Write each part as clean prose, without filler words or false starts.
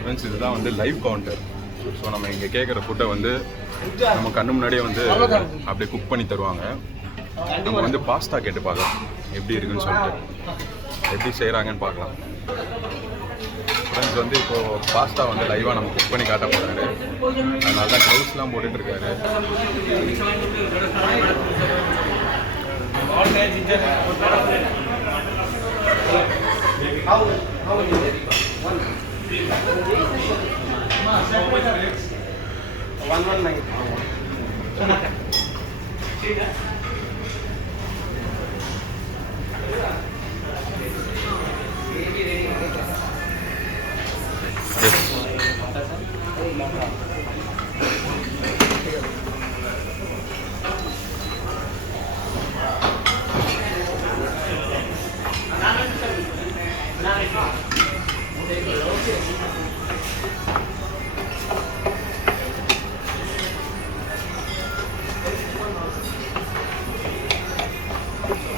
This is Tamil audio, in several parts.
ஃப்ரெண்ட்ஸ் இதுதான் வந்து லைவ் கவுண்டர். ஸோ நம்ம இங்கே கேட்குற ஃபுட்டை வந்து நம்ம கண்ணு முன்னாடியே வந்து அப்படியே குக் பண்ணி தருவாங்க. நம்ம வந்து பாஸ்தா கேட்டு பார்க்கலாம் எப்படி இருக்குன்னு சொல்லிட்டு, எப்படி செய்கிறாங்கன்னு பார்க்கலாம். ஃப்ரெண்ட்ஸ் வந்து இப்போது பாஸ்தா வந்து லைவாக நம்ம குக் பண்ணி காட்ட போகிறாரு. அதனால தான் க்ளவுஸ்லாம் போட்டுட்ருக்காரு.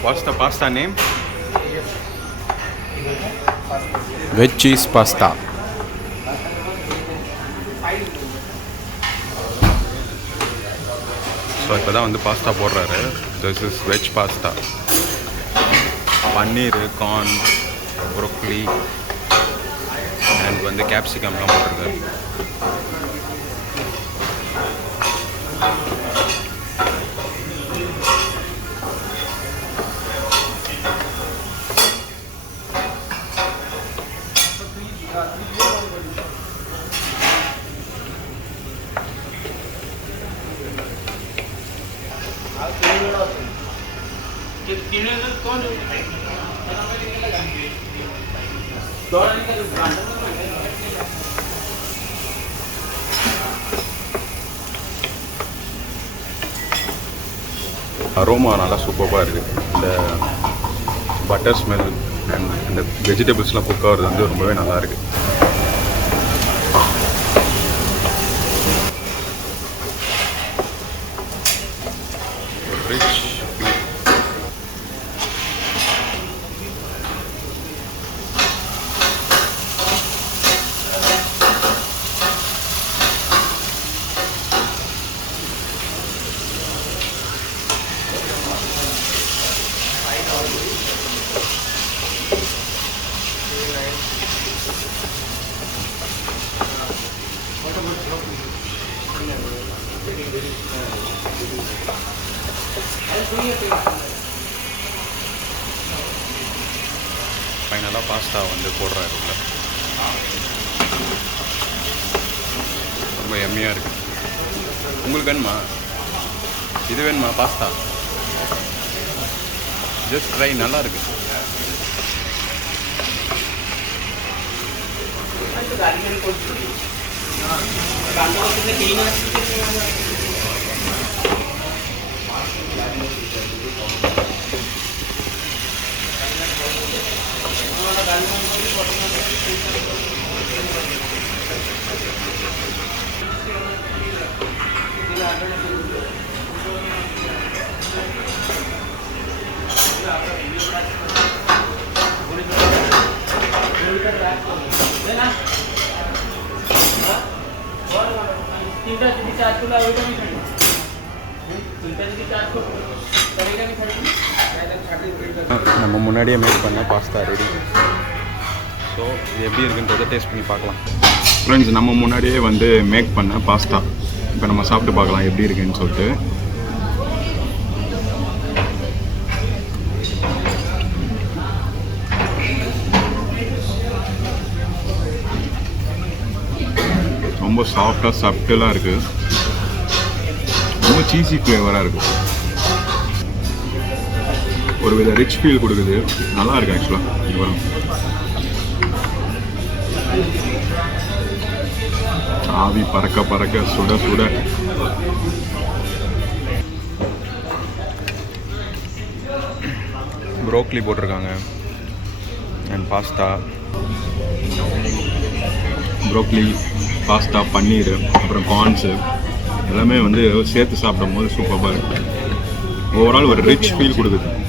What's the pasta name? Veg cheese pasta. So இப்போ தான் வந்து பாஸ்தா போடுறாரு. This is veg pasta. Paneer, corn, broccoli and வந்து கேப்சிகம்லாம் போட்டிருக்காரு. அரோமா நல்லா சூப்பராக இருக்குது. இந்த பட்டர் ஸ்மெல் அண்ட் இந்த வெஜிடபிள்ஸ்லாம் குக் ஆகிறது வந்து ரொம்பவே நல்லா இருக்குது. ரிச் ஃபைனலாக பாஸ்தா வந்து போடுறாரு உள்ள. ரொம்ப எம்மியாக இருக்குது. உங்களுக்கு வேணுமா? இது வேணுமா பாஸ்தா? ஜஸ்ட் ட்ரை, நல்லா இருக்கு. நம்ம முன்னாடியே மேக் பண்ண பாஸ்தா ரெடி. ஸோ இது எப்படி இருக்குன்றதை டேஸ்ட் பண்ணி பார்க்கலாம். ஃப்ரெண்ட்ஸ், நம்ம முன்னாடியே வந்து மேக் பண்ண பாஸ்தா இப்போ நம்ம சாப்பிட்டு பார்க்கலாம் எப்படி இருக்குன்னு சொல்லிட்டு. ரொம்ப சாஃப்டாக சப்டலாக இருக்குது. ரொம்ப சீஸி ஃப்ளேவராக இருக்குது. ஒரு வித ரிச் ஃபீல் கொடுக்குது. நல்லா இருக்குது ஆக்சுவலாக. இது வரும் ஆவி பறக்க பறக்க சுட சுட. ப்ரோக்கலி போட்டிருக்காங்க அண்ட் பாஸ்தா, ப்ரோக்கலி, பாஸ்தா, பன்னீர், அப்புறம் கார்ன்ஸு எல்லாமே வந்து சேர்த்து சாப்பிடும் போது சூப்பராக இருக்குது. ஓவரால் ஒரு ரிச் ஃபீல் கொடுக்குது.